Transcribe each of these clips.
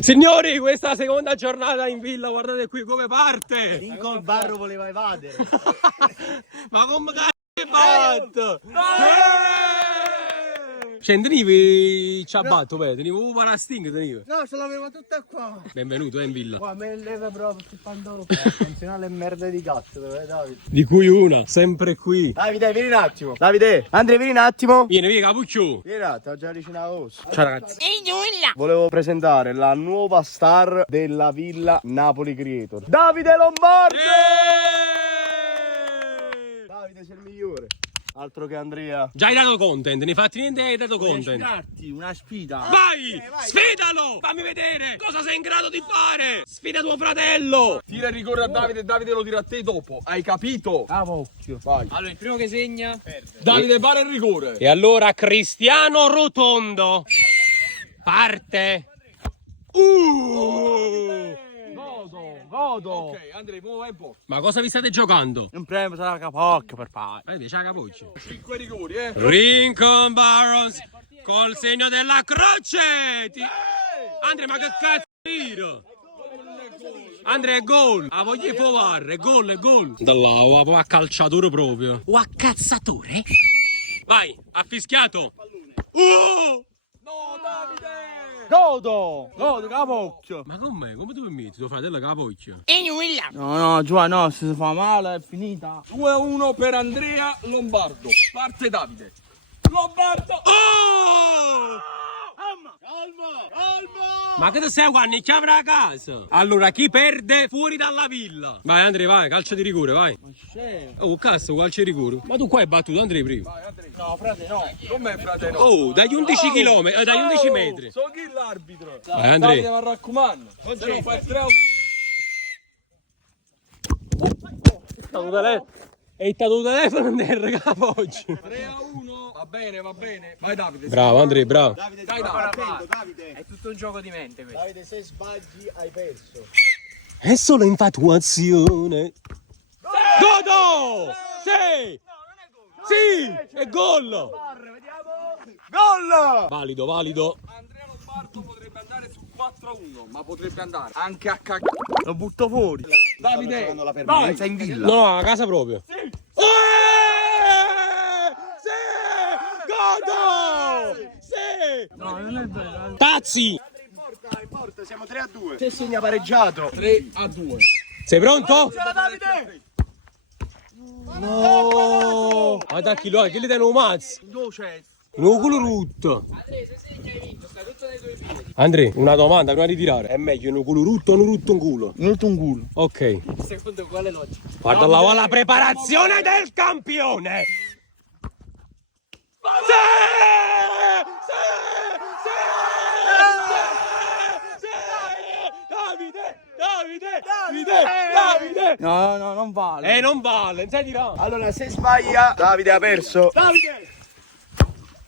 Signori, questa è la seconda giornata in villa, guardate qui come parte. Lincoln Barro voleva evadere. Ma come cazzo hai fatto? Scendevi ciabatto, tenevo un parasting, tenevo. No, ce l'avevo tutta qua. Benvenuto, in villa. Qua me leva proprio sti pantofoli. Funzionale merda di cazzo, dove Davide? Di cui una, sempre qui. Davide, vieni un attimo. Davide, Andrea, vieni un attimo. Vieni, capuccio. Vieni un attimo, già vicino a osso. Ciao ragazzi. Volevo presentare la nuova star della villa Napoli Creator. Davide Lombardo! Davide sei il migliore. Altro che Andrea. Già hai dato content, ne hai fatti niente, hai dato content. Una sfida. Vai, sfidalo! Fammi vedere cosa sei in grado di fare! Sfida tuo fratello! Tira il rigore a Davide e Davide lo tira a te dopo. Hai capito? Occhio. Vai. Allora, il primo che segna Davide para il rigore. E allora Cristiano Rotondo parte. Godo. Ok, Andrea, muova un po'. Ma cosa vi state giocando? Un premio sarà capocchio per fare. C'è la capocchia. 5 rigori, Rincon Barons col segno della croce. Andrea, ma che cazzo tiro? Andrea, è gol. Ah, voglio provare, è gol. Da là, o a calciatore proprio. O a cazzatore? Vai, ha fischiato. No, Davide! Godo, capocchio. Ma com'è? Come tu mi metti tuo fratello capocchio? No, Giovanni, no, se si fa male è finita. 2-1 per Andrea Lombardo. Parte Davide. Lombardo! Oh! Calma! Ma che ti stai guardando? Chi avrà a casa? Allora, chi perde fuori dalla villa? Vai, Andrea, vai, calcio di rigore, vai. Oh, cazzo, calcio di rigore. Ma tu qua hai battuto, Andrea, prima. Vai, Andrea. No, frate, no. Com'è, fratello? Oh, dagli 11 km, dagli 11 metri. So chi è l'arbitro? Vai, Davide Andrea. mi raccomando. Se non fai 3-1. E ti ha dato telefono in terra, capoccio. 3-1. Va bene. Vai, Davide. Bravo, Andrea, bravo. Davide, Dai, attento, Davide. è tutto un gioco di mente questo. Davide, se sbagli hai perso. È solo infatuazione. Godo! Sì! Sì! È gol! Gol! Valido. Andrea Lombardo potrebbe andare su 4-1, ma potrebbe andare anche a Lo butto fuori. Davide, La permanenza in villa. No, a casa proprio. Sì! Godo! Sì! No, non è vero. Pazzi! In porta, siamo 3-2. Se segna pareggiato. 3-2. Sei pronto? Davide! No! Guarda chi gli danno un mazzo. Dove c'è? Un culo rutto. Andrea, se segna hai vinto, sta tutto nei tuoi piedi. Andrea, una domanda prima di tirare. È meglio un culo rutto o un rutto un culo? Un culo. Ok. Secondo quale logica? Guarda là, la preparazione del campione. Davide! No, non vale. Non vale, non sai tirare. Allora, se sbaglia, Davide ha perso. Davide!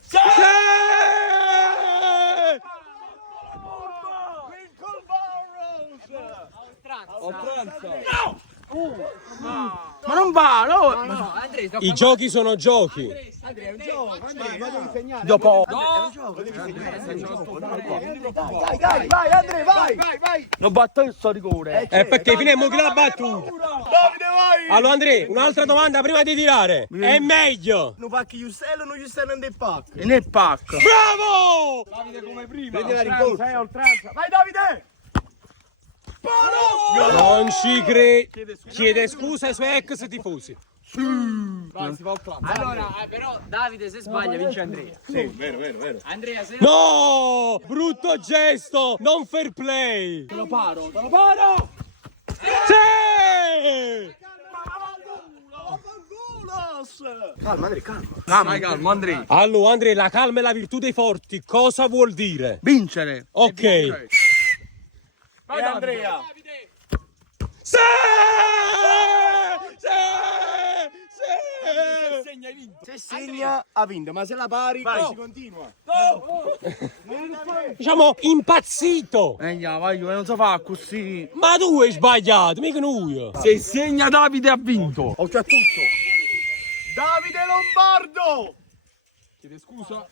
Sì! Oltranza. Ma non vale. Oh. No, Andrea, sto I giochi sono giochi. Dopo. Vai, Andrea, vai. Non batto il suo rigore. Perché finemmo che l'ha battuto. Davide, vai. Allora Andrea, un'altra domanda prima di tirare. È meglio. Non pacchi Giustello o non Giustello nel pacco? Nel pacco. Bravo! Davide come prima. Vedi la rincorsa. Oltranza. Vai, Davide. Non ci credo. Chiede scusa ai suoi ex tifosi. Vai, si va oltranza. Allora, però Davide se sbaglia vince Andrea. Sì, vero. Andrea se No! Brutto gesto! Non fair play! Te lo paro. Sì! Calma, Andrea, calma. Vai, calmo, Andrea. Allora Andrea, la calma è la virtù dei forti. Cosa vuol dire? Vincere. Ok. Vai, Andrea. Sì! Se segna ha vinto, ma se la pari si continua. Diciamo impazzito! Vai, non so fare così. Ma tu hai sbagliato, mica noi! Se segna Davide ha vinto. Occhio a tutto. Davide Lombardo. Chiede scusa.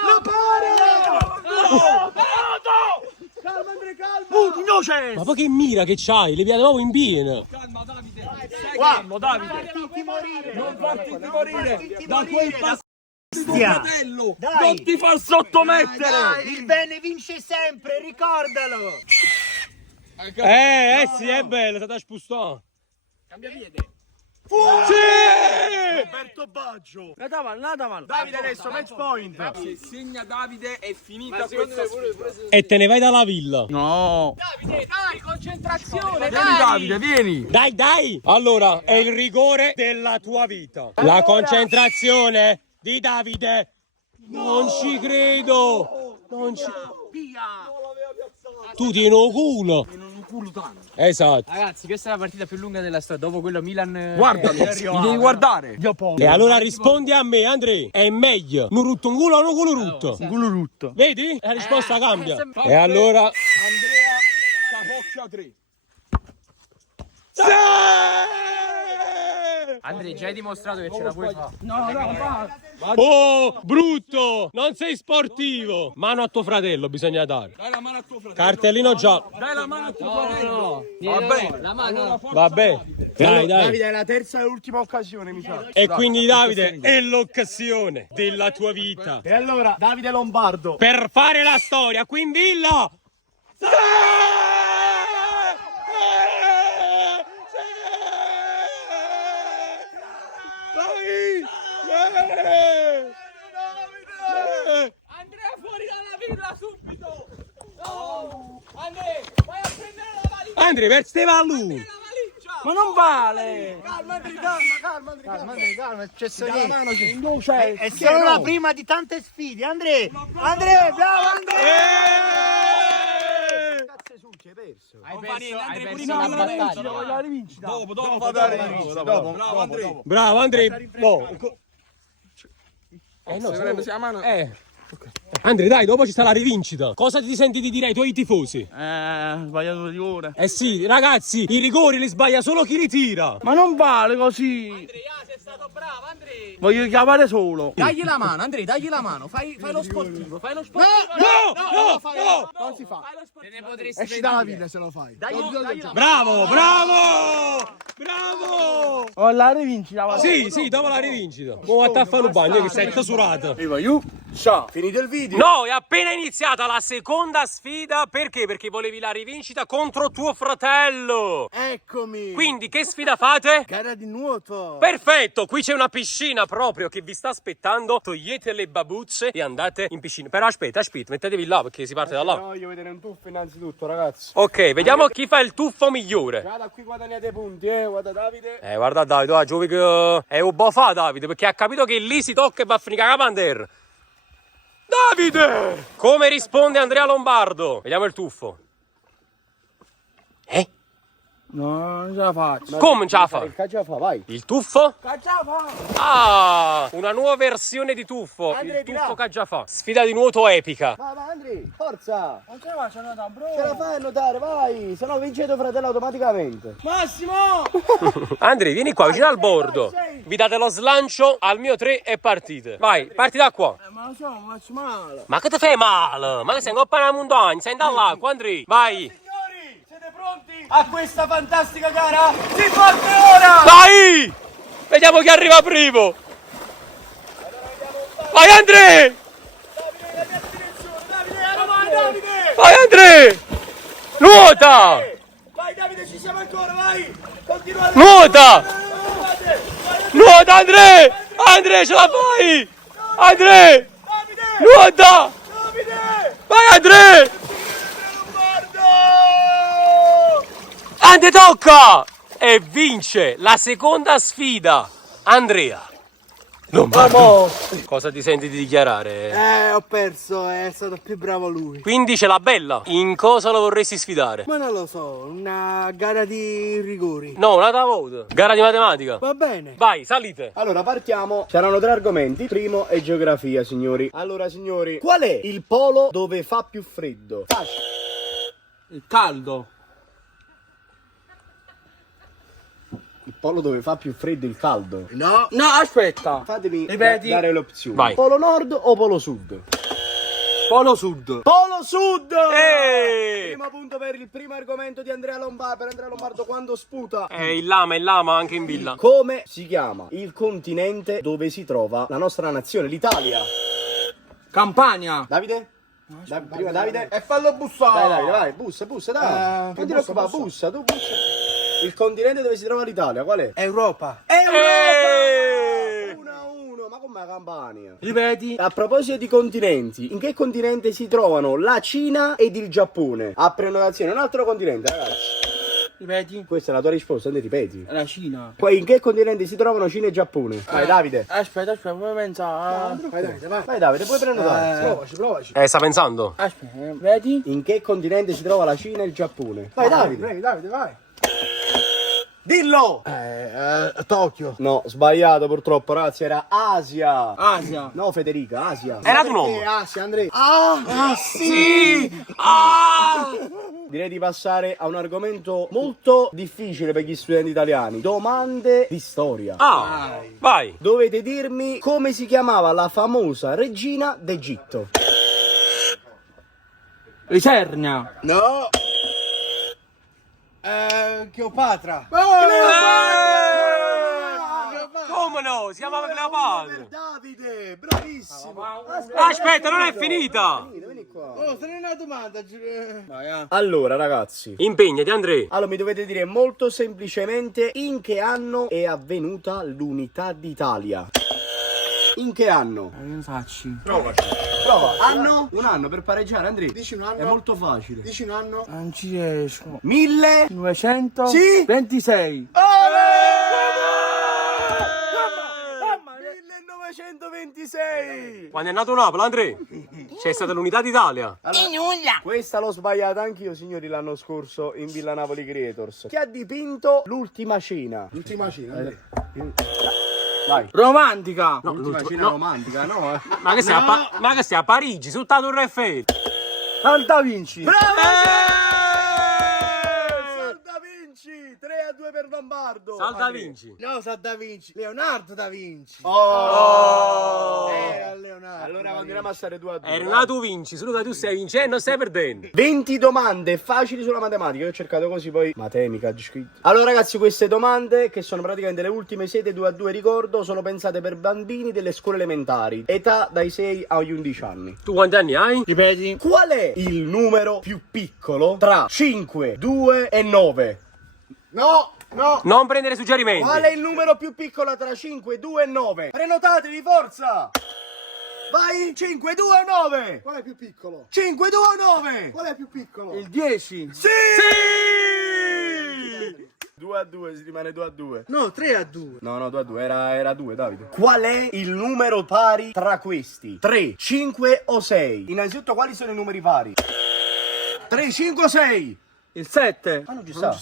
Lo pare! Calma Andrea, calma! Ma poi che mira che c'hai? Le piede proprio in pieno. Calma Davide. Calmo, Davide. Non farti morire da quel tuo fratello. Non ti far sottomettere. Il bene vince sempre, ricordalo! Sì, è bello, state a spustare. Cambia piede. Sì! Roberto Baggio! Nadaman. Davide adesso, match point! Se segna Davide è finita questa sfida. E te ne vai dalla villa. No! Davide, dai, concentrazione, Vieni Davide, vieni. Dai, dai! Allora, è il rigore della tua vita. La concentrazione di Davide. Non ci credo. Non ci... Tu tieni un culo. Esatto. Ragazzi, questa è la partita più lunga della storia. Dopo quello Milan. Guardalo, mi devi guardare. E allora rispondi a me, Andrea. È meglio un rutto un culo o un culo rutto? Un culo rutto. Vedi? La risposta cambia. E allora... Andrea Capocchia 3. Sì! Andrea, già hai dimostrato che ce la puoi fare. Oh, brutto! Non sei sportivo! Mano a tuo fratello bisogna dare. Dai la mano a tuo fratello. Cartellino giallo. Dai la mano a tuo fratello. Vabbè, la mano. Vabbè. Dai, dai. Davide, è la terza e ultima occasione, mi sa. E quindi Davide è l'occasione della tua vita E allora, Davide Lombardo. per fare la storia. Quindi il... Sì! Andrea, fuori dalla villa subito. Oh. Andrea, vai a prendere la valigia. Andrea, per te va lui. Ma non vale! Calma, c'è È solo la prima di tante sfide, Andrea! Andrea, bravo Andrea! Cazzo succhi, hai perso. Hai perso la battaglia. Dopo vado a rivincere. Dopo. Bravo Andrea. Bravo Andrea. No. Se la mano. Andrea, dai, dopo ci sta la rivincita. Cosa ti senti di dire ai tuoi tifosi? Sbagliato di ore. Eh sì, ragazzi, i rigori li sbaglia solo chi li tira. Ma non vale così! Andrea, sei stato bravo, Andrea. Voglio chiamare solo! Dagli la mano, Andrea, dagli la mano. Fai lo sportivo, fai lo sportivo. No! Non si fa. Te ne potresti Esci dalla villa se lo fai. Dagli la mano. Bravo, bravo! Bravo! Ho la rivincita! Sì, dopo la rivincita. Mo' a fare un bagno che sei tesurata. Viva you. Ciao. Finito il video. No, è appena iniziata la seconda sfida. Perché? Perché volevi la rivincita contro tuo fratello. Eccomi. Quindi che sfida fate? Gara di nuoto. Perfetto, qui c'è una piscina proprio che vi sta aspettando. Togliete le babucce e andate in piscina. Però aspetta, mettetevi là perché si parte da là. No, voglio vedere un tuffo innanzitutto, ragazzi. Ok, vediamo chi fa il tuffo migliore. Guarda, qui guadagnate punti, guarda Davide. Guarda Davide, giovi che è un po' fa Davide perché ha capito che lì si tocca e va a finire la panter. Davide! Come risponde Andrea Lombardo? Vediamo il tuffo. No, non ce la faccio! Come non ce la fa? Il caccia fa, vai. Il tuffo? Ah, una nuova versione di tuffo. Andrea, Il di tuffo là. che già fa. Sfida di nuoto epica. Vai, Andri, forza. Non ce la faccio a bro! Ce la fai a nuotare, vai. Se no vince tuo fratello automaticamente. Massimo! Andrea, vieni qua vicino al bordo. Vi date lo slancio al mio 3 e partite. Vai, parti da qua. Ma lo so, mi faccio male! Ma che ti fai male? Ma che sei in coppa alla montagna? Sei dall'acqua, Andrea. Vai. Signori, siete pronti a questa fantastica gara? Si parte ora! Vai! Vediamo chi arriva primo. Vai Andrea! Vai, Davide! Vai Andrea! Nuota! Vai, Davide, ci siamo ancora, vai! Continua! Nuota! Vai, Nuota Andrea! Andrea ce la fai! Andrea! Davide! Nuota! Davide! Vai Andrea! Lombardo! Ande tocca! E vince la seconda sfida. Andrea. Lombardo. Cosa ti senti di dichiarare? Ho perso, è stato più bravo lui! Quindi ce l'ha bella. In cosa lo vorresti sfidare? Ma non lo so, una gara di rigori! No, una da voto. Gara di matematica. Va bene! Vai, salite. Allora, partiamo. C'erano 3 argomenti. Primo è geografia, signori. Allora, signori, qual è il polo dove fa più freddo? Il caldo! Il polo dove fa più freddo, il caldo. No, aspetta! Fatemi Ripeti. dare le opzioni. Vai. Polo nord o polo sud? Polo Sud. Polo Sud! Eeeh! Primo punto per il primo argomento di Andrea Lombardo. Per Andrea Lombardo quando sputa. Il lama anche in villa. Come si chiama il continente dove si trova la nostra nazione, l'Italia? Campania. Davide? Prima Davide. E fallo bussare. Dai Davide, vai, bussa, dai. Non ti preoccupare, bussa, tu bussa. Il continente dove si trova l'Italia, qual è? Europa. Eeeh! 1-1, ma com'è la Campania? Ripeti. A proposito di continenti, in che continente si trovano la Cina ed il Giappone? A prenotazione, un altro continente, ragazzi. Ripeti. Questa è la tua risposta, ne ripeti. La Cina. Poi in che continente si trovano Cina e Giappone? Vai Davide. Aspetta, come pensa? Vai Davide, vai. Vai Davide, puoi prenotare. Provaci. Sta pensando? Aspetta, vedi? In che continente si trova la Cina e il Giappone? Vai Davide. Davide, vai. Dillo! Tokyo. No, sbagliato purtroppo, ragazzi, era Asia. Asia. No, Federica, Asia. Era un uomo. Asia, Andrea. Sì! Ah! Direi di passare a un argomento molto difficile per gli studenti italiani. Domande di storia. Ah! Vai! Dovete dirmi come si chiamava la famosa regina d'Egitto. Ricernia. No. Cleopatra. Come no? Si chiamava Cleopatra! Davide, bravissimo. Aspetta, non è finita! Vieni qua. Oh, se ne è una domanda. Vai, Allora, ragazzi. Impegnati, Andrea! Allora, mi dovete dire molto semplicemente in che anno è avvenuta l'unità d'Italia. In che anno? Che facci? Prova. Anno? Un anno per pareggiare, Andrea. Dici un anno. È molto facile. Dici un anno. Non ci riesco. 1000. 900? Sì. 26. 1926. Quando è nato Napoli, Andrea? C'è stata l'unità d'Italia. Questa l'ho sbagliata anch'io, signori, l'anno scorso in Villa Napoli Creators. Chi ha dipinto l'ultima cena? L'ultima cena, Andrea. Vai. Romantica. No, L'ultima cena no. romantica, no? Ma che sei a Parigi, su la Torre Eiffel? Santa Vinci. Da Vinci, 3-2 per Lombardo. Salta Vinci. No, sa Da Vinci. Leonardo da Vinci. Leonardo. Allora continuiamo a stare 2-2. Era nato Vinci, solo che tu stai vincendo, stai perdendo. 20 domande facili sulla matematica. Io ho cercato così, poi matematica scritto. Allora ragazzi, queste domande, che sono praticamente le ultime 7-2-2, ricordo, sono pensate per bambini delle scuole elementari, età dai 6 agli 11 anni. Tu quanti anni hai? Ripeti. Qual è il numero più piccolo tra 5, 2 e 9? No. Non prendere suggerimenti. Qual è il numero più piccolo tra 5, 2 e 9? Prenotatevi, forza! Vai, 5, 2 o 9? Qual è più piccolo? 5, 2 o 9? Qual è più piccolo? Il 10. Sì! 2-2, si rimane 2-2. No, 3-2. No, 2-2, era 2, Davide. Qual è il numero pari tra questi? 3, 5 o 6? Innanzitutto, quali sono i numeri pari? 3, 5 o 6? Il 7. Ma non ci sta.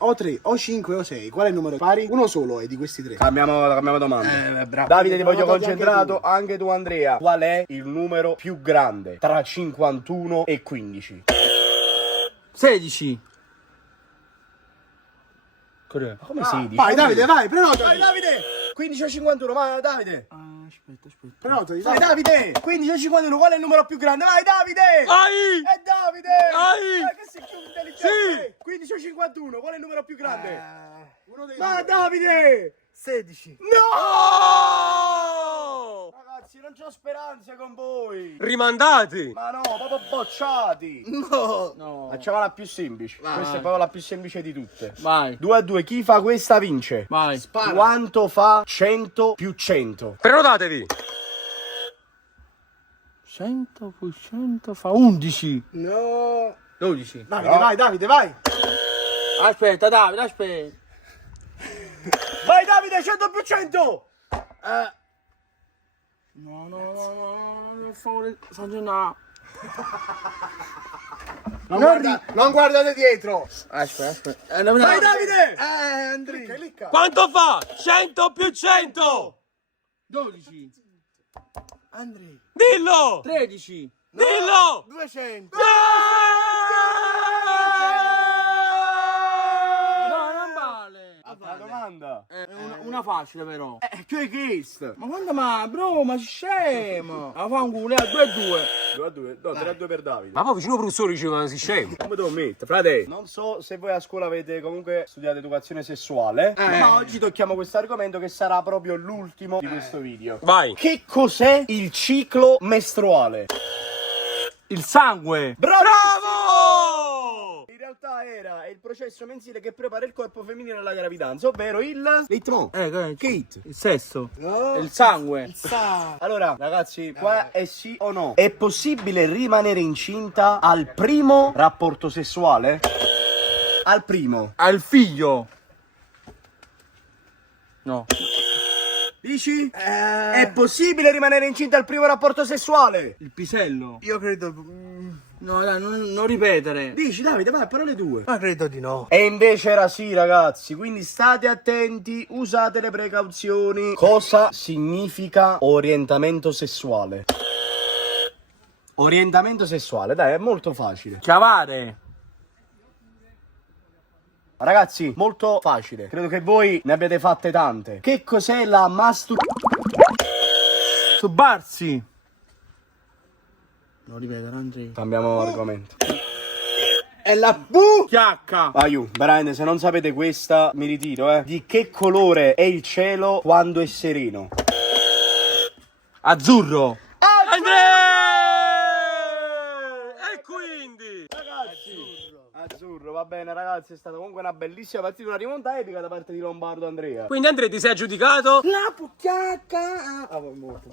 O 3, o 5 o 6. Qual è il numero pari? Uno solo è di questi tre. Cambiamo domanda. Bravo. Davide, ti voglio Prenotati concentrato. Anche tu, Andrea. Qual è il numero più grande tra 51 e 15? 16. Ma come si dice? Vai, Davide, vai, prenotati. Vai, Davide! 15 o 51, vai, Davide! Aspetta. Prenotati, Vai, Davide! 15 o 51, qual è il numero più grande? Vai, Davide! Ai! È Davide! Ai! Che sei più intelligente! 15 o 51, qual è il numero più grande? Uno dei Vai, Davide! 16. No! Ragazzi, non c'ho speranze con voi! Rimandati! Ma no, proprio bocciati! No. Facciamo la più semplice. Questa è proprio la più semplice di tutte. Vai. 2-2, chi fa questa vince. Vai. Quanto fa 100 più 100? Prenotatevi! 100 più 100 fa 11. No. 12. Davide, vai, Davide, vai. Aspetta, Davide, aspetta. Vai, Davide, 100 più 100! No, per favore, no. Non guardate dietro. Aspetta. Vai, Davide! Andrea. Clicca. Quanto fa? 100 più 100! 12. Andrea. Dillo! 13. Dillo! 200. No, non vale. La domanda. una facile però. Che è questo? Ma quando bro, ma scemo. Ma fa un culo, 2-2. 2-2? No, 3-2 per Davide. Ma poi vicino professore diceva si scemo. Come devo mettere? Frate, non so se voi a scuola avete comunque studiato educazione sessuale, ma oggi tocchiamo questo argomento che sarà proprio l'ultimo di questo video. Vai. Che cos'è il ciclo mestruale? Il sangue. Bravo! Bravo! In realtà è il processo mensile che prepara il corpo femminile alla gravidanza, ovvero il leitmotiv. Kate. Il sesso. No. Il sangue. Allora, ragazzi, qua è sì o no? È possibile rimanere incinta al primo rapporto sessuale? Al primo. Al figlio. No. Dici? È possibile rimanere incinta al primo rapporto sessuale? Il pisello. Io credo. No, dai, non ripetere. Dici, Davide, vai, parole tue. Ma credo di no. E invece era sì, ragazzi, quindi state attenti, usate le precauzioni. Cosa significa orientamento sessuale? Orientamento sessuale, dai, è molto facile. Chiavare. Ragazzi, molto facile. Credo che voi ne abbiate fatte tante. Che cos'è la Subarsi. Non ripetere, Andrea. Cambiamo argomento. È la chiacca. Aiù, veramente, se non sapete questa, mi ritiro, Di che colore è il cielo quando è sereno? Azzurro. E quindi? Azzurro, va bene ragazzi, è stata comunque una bellissima partita, una rimonta epica da parte di Lombardo Andrea. Quindi Andrea ti sei aggiudicato? La pucchiacca. Ah, molto,